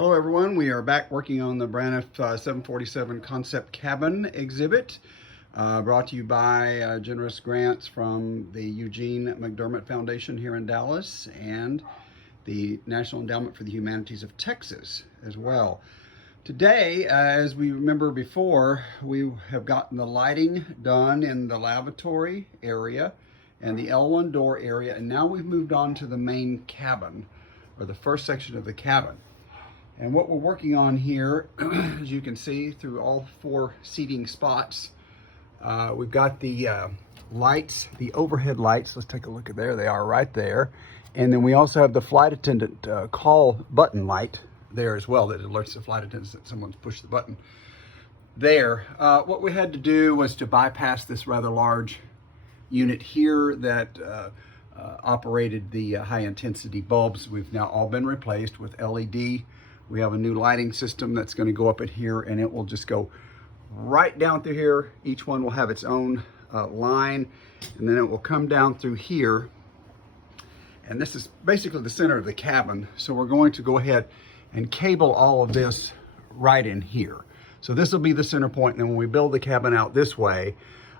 Hello everyone, we are back working on the Braniff 747 concept cabin exhibit, brought to you by generous grants from the Eugene McDermott Foundation here in Dallas and the National Endowment for the Humanities of Texas as well. Today, as we remember before, we have gotten the lighting done in the lavatory area and the L1 door area, and now we've moved on to the main cabin, or the first section of the cabin. And what we're working on here, as you can see through all 4 seating spots, we've got the lights, the overhead lights. Let's take a look at there. They are right there. And then we also have the flight attendant call button light there as well that alerts the flight attendants that someone's pushed the button there. What we had to do was to bypass this rather large unit here that operated the high intensity bulbs. We've now all been replaced with LED. We have a new lighting system that's going to go up in here, and it will just go right down through here. Each one will have its own line, and then it will come down through here. And this is basically the center of the cabin. So we're going to go ahead and cable all of this right in here. So this will be the center point, and then when we build the cabin out this way,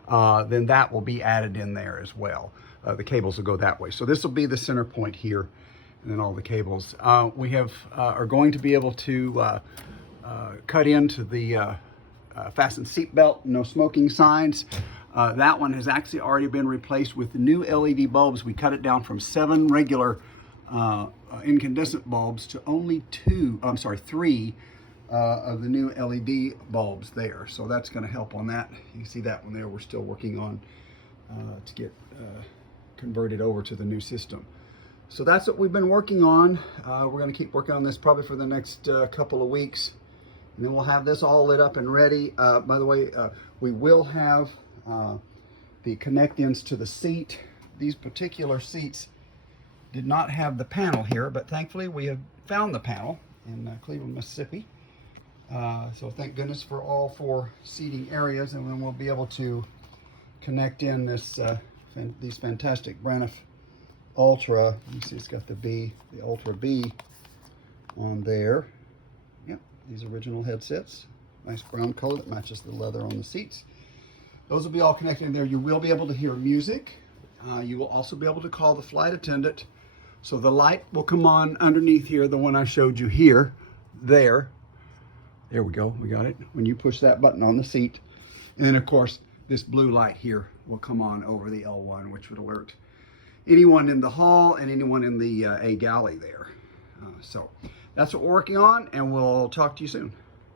then that will be added in there as well. The cables will go that way. So this will be the center point here, and then all the cables. We are going to be able to cut into the fasten seat belt, no smoking signs. That one has actually already been replaced with the new LED bulbs. We cut it down from 7 regular incandescent bulbs to only 3 of the new LED bulbs there. So that's going to help on that. You see that one there. We're still working on to get converted over to the new system. So that's what we've been working on. We're going to keep working on this probably for the next couple of weeks, and then we'll have this all lit up and ready. By the way, we will have the connect-ins to the seat. These particular seats did not have the panel here, but thankfully we have found the panel in Cleveland, Mississippi. So thank goodness for all 4 seating areas, and then we'll be able to connect in these fantastic Braniff Ultra. You see it's got the Ultra B on there. Yep, these original headsets. Nice brown color that matches the leather on the seats. Those will be all connected in there. You will be able to hear music. You will also be able to call the flight attendant. So the light will come on underneath here, the one I showed you here, there. There we go, we got it. When you push that button on the seat. And then of course, this blue light here will come on over the L1, which would alert anyone in the hall and anyone in the A galley there. So that's what we're working on, and we'll talk to you soon.